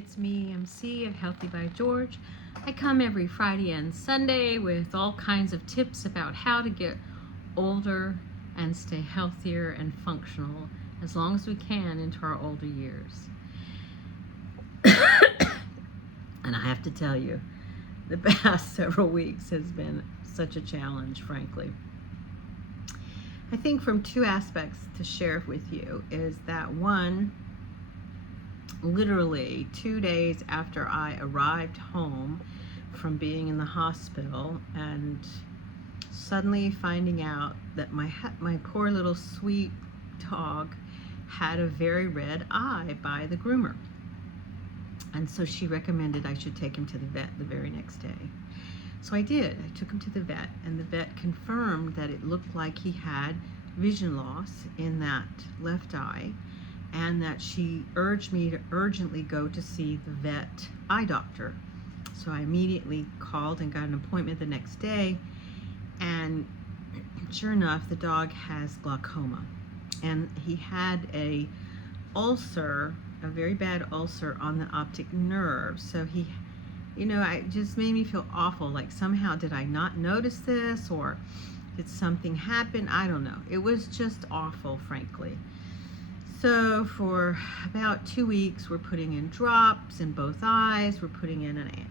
it's me, MC of Healthy by George. I come every Friday and Sunday with all kinds of tips about how to get older and stay healthier and functional as long as we can into our older years. And I have to tell you, the past several weeks has been such a challenge, frankly. I think from two aspects to share with you is that one, literally 2 days after I arrived home from being in the hospital and suddenly finding out that my poor little sweet dog had a very red eye by the groomer. And so she recommended I should take him to the vet the very next day. So I did. I took him to the vet, and the vet confirmed that it looked like he had vision loss in that left eye, and that she urged me to urgently go to see the vet eye doctor. So I immediately called and got an appointment the next day, and sure enough, the dog has glaucoma, and he had a ulcer, a very bad ulcer on the optic nerve. So he, it just made me feel awful, like somehow did I not notice this, or did something happen? I don't know. It was just awful, frankly. So for about 2 weeks, we're putting in drops in both eyes. We're putting in an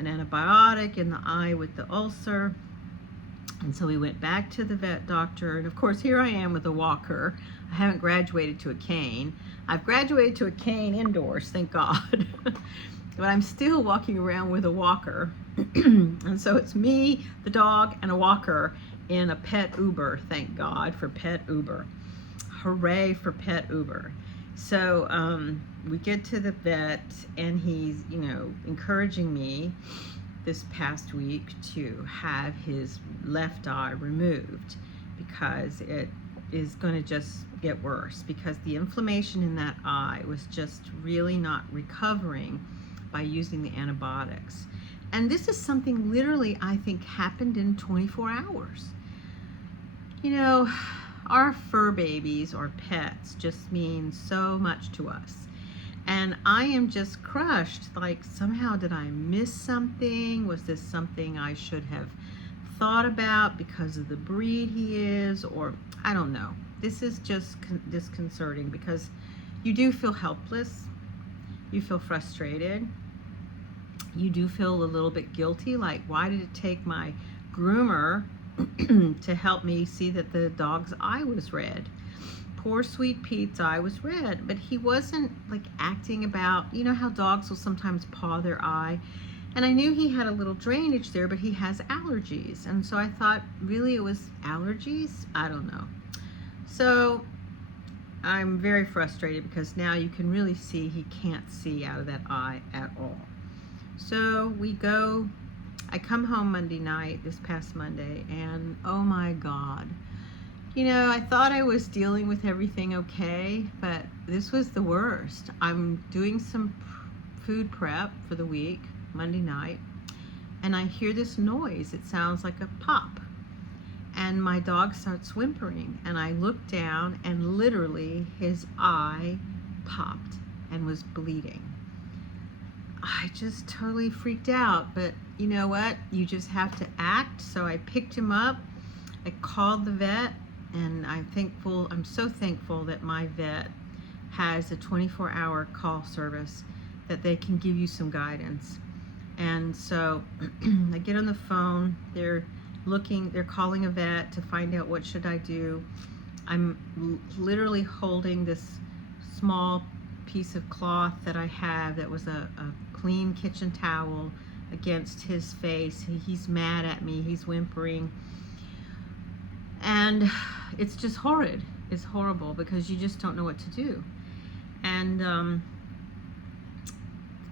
antibiotic in the eye with the ulcer. And so we went back to the vet doctor. And of course, here I am with a walker. I haven't graduated to a cane. I've graduated to a cane indoors, thank God. But I'm still walking around with a walker. And so it's me, the dog, and a walker in a pet Uber. Thank God for pet Uber. Hooray for pet Uber. So we get to the vet, and he's, encouraging me this past week to have his left eye removed because it is going to just get worse, because the inflammation in that eye was just really not recovering by using the antibiotics. And this is something literally I think happened in 24 hours. Our fur babies or pets just mean so much to us. And I am just crushed, like somehow did I miss something? Was this something I should have thought about because of the breed he is? Or I don't know. This is just disconcerting because you do feel helpless. You feel frustrated. You do feel a little bit guilty, like why did it take my groomer to help me see that the dog's eye was red? Poor sweet Pete's eye was red, but he wasn't like acting about, how dogs will sometimes paw their eye. And I knew he had a little drainage there, but he has allergies. And so I thought, really, it was allergies? I don't know. So I'm very frustrated because now you can really see he can't see out of that eye at all. So I come home Monday night, this past Monday, and oh my God. I thought I was dealing with everything okay, but this was the worst. I'm doing some food prep for the week, Monday night, and I hear this noise. It sounds like a pop. And my dog starts whimpering, and I look down, and literally his eye popped and was bleeding. I just totally freaked out, but you know what? You just have to act. So I picked him up. I called the vet. And I'm so thankful that my vet has a 24-hour call service that they can give you some guidance. And so I get on the phone, they're calling a vet to find out what should I do. I'm literally holding this small piece of cloth that I have that was a clean kitchen towel against his face. He's mad at me, he's whimpering. And it's just horrid. It's horrible because you just don't know what to do. And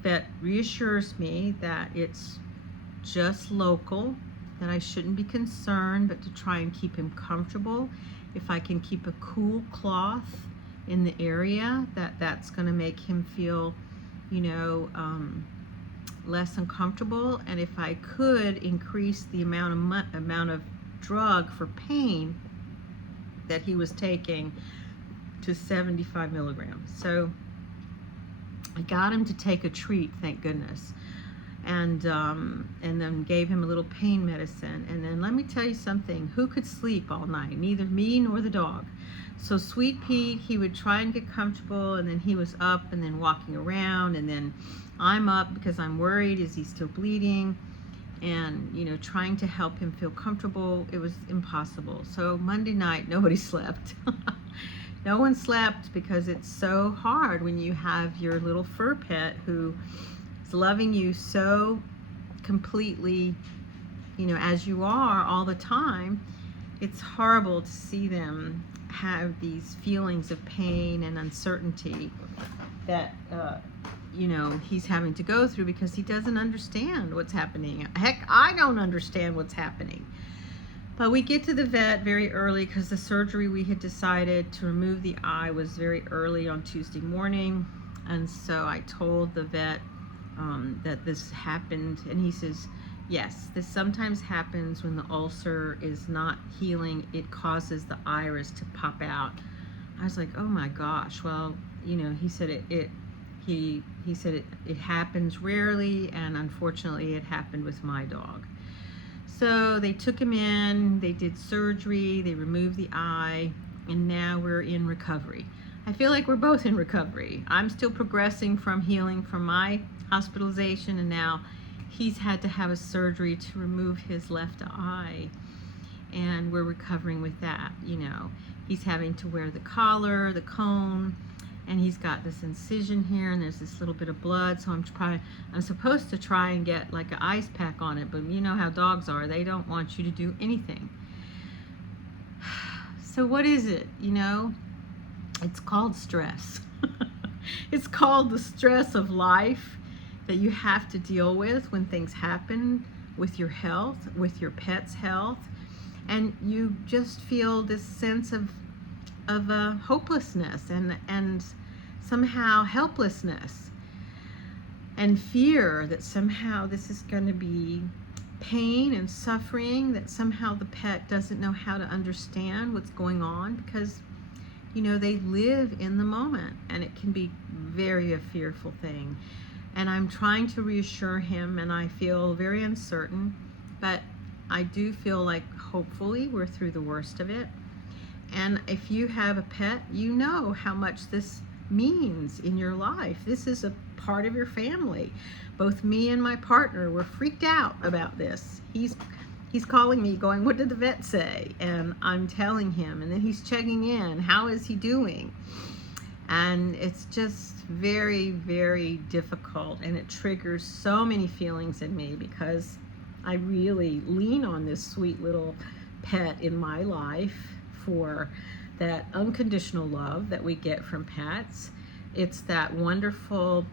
that reassures me that it's just local, that I shouldn't be concerned, but to try and keep him comfortable. If I can keep a cool cloth in the area, that's going to make him feel, less uncomfortable. And if I could increase the amount of drug for pain that he was taking to 75 milligrams. So I got him to take a treat, thank goodness, and then gave him a little pain medicine. And then let me tell you something, who could sleep all night? Neither me nor the dog. So Sweet Pete, he would try and get comfortable, and then he was up and then walking around, and then I'm up because I'm worried, is he still bleeding? And trying to help him feel comfortable. It was impossible. So Monday night, nobody slept. No one slept, because it's so hard when you have your little fur pet who is loving you so completely, as you are all the time. It's horrible to see them have these feelings of pain and uncertainty that he's having to go through, because he doesn't understand what's happening. Heck, I don't understand what's happening. But we get to the vet very early, because the surgery we had decided to remove the eye was very early on Tuesday morning. And so I told the vet that this happened, and he says, yes, this sometimes happens when the ulcer is not healing. It causes the iris to pop out. I was like, oh my gosh. Well, he said he said it happens rarely, and unfortunately it happened with my dog. So they took him in, they did surgery, they removed the eye, and now we're in recovery. I feel like we're both in recovery. I'm still progressing from healing from my hospitalization, and now he's had to have a surgery to remove his left eye, and we're recovering with that. He's having to wear the collar, the cone, and he's got this incision here, and there's this little bit of blood. So I'm supposed to try and get like an ice pack on it, but you know how dogs are. They don't want you to do anything. So what is it? It's called stress. It's called the stress of life that you have to deal with when things happen with your health, with your pet's health, and you just feel this sense of hopelessness and somehow helplessness and fear that somehow this is going to be pain and suffering, that somehow the pet doesn't know how to understand what's going on, because they live in the moment, and it can be a fearful thing. And I'm trying to reassure him, and I feel very uncertain, but I do feel like hopefully we're through the worst of it. And if you have a pet, you know how much this means in your life. This is a part of your family. Both me and my partner were freaked out about this. He's calling me going, what did the vet say? And I'm telling him, and then he's checking in. How is he doing? And it's just very, very difficult, and it triggers so many feelings in me, because I really lean on this sweet little pet in my life for that unconditional love that we get from pets. It's that wonderful,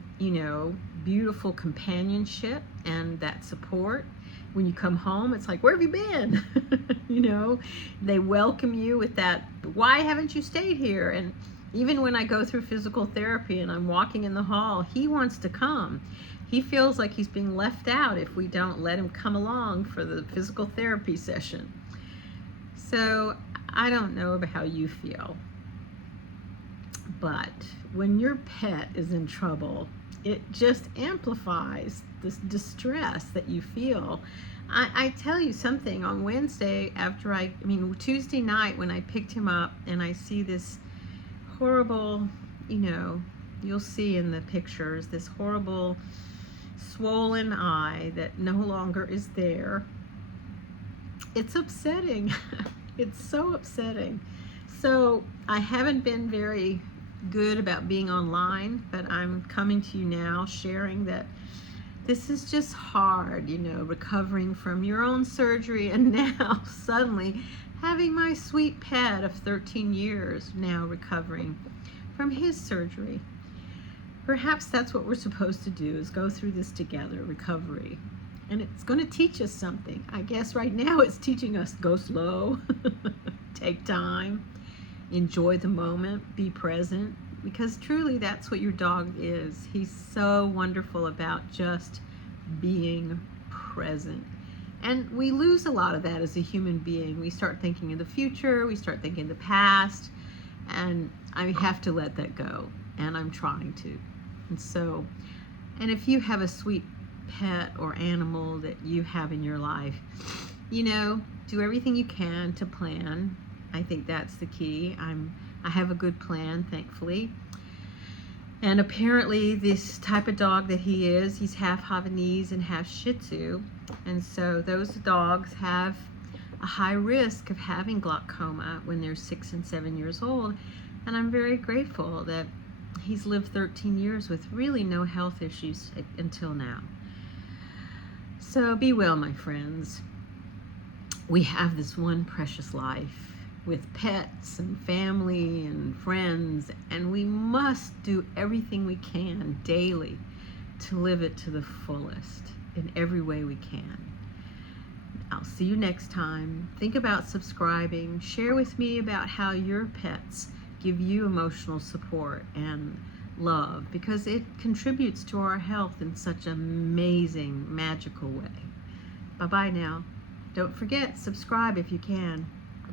beautiful companionship and that support. When you come home, it's like, where have you been? They welcome you with that, why haven't you stayed here? And even when I go through physical therapy and I'm walking in the hall, he wants to come. He feels like he's being left out if we don't let him come along for the physical therapy session. So I don't know about how you feel, but when your pet is in trouble, it just amplifies this distress that you feel. I tell you something, on Wednesday after Tuesday night when I picked him up and I see this horrible, you'll see in the pictures, this horrible swollen eye that no longer is there. It's upsetting. It's so upsetting. So I haven't been very good about being online, but I'm coming to you now sharing that this is just hard, recovering from your own surgery, and now suddenly having my sweet pet of 13 years now recovering from his surgery. Perhaps that's what we're supposed to do, is go through this together, recovery. And it's going to teach us something. I guess right now it's teaching us, go slow, take time, enjoy the moment, be present, because truly that's what your dog is. He's so wonderful about just being present. And we lose a lot of that as a human being. We start thinking of the future, we start thinking of the past, and I have to let that go, and I'm trying to. And so, and if you have a sweet pet or animal that you have in your life, do everything you can to plan. I think that's the key. I have a good plan, thankfully. And apparently this type of dog that he is, he's half Havanese and half Shih Tzu. And so those dogs have a high risk of having glaucoma when they're 6 and 7 years old. And I'm very grateful that he's lived 13 years with really no health issues until now. So be well, my friends. We have this one precious life with pets and family and friends, and we must do everything we can daily to live it to the fullest in every way we can. I'll see you next time. Think about subscribing. Share with me about how your pets give you emotional support and love, because it contributes to our health in such an amazing, magical way. Bye-bye now. Don't forget, subscribe if you can.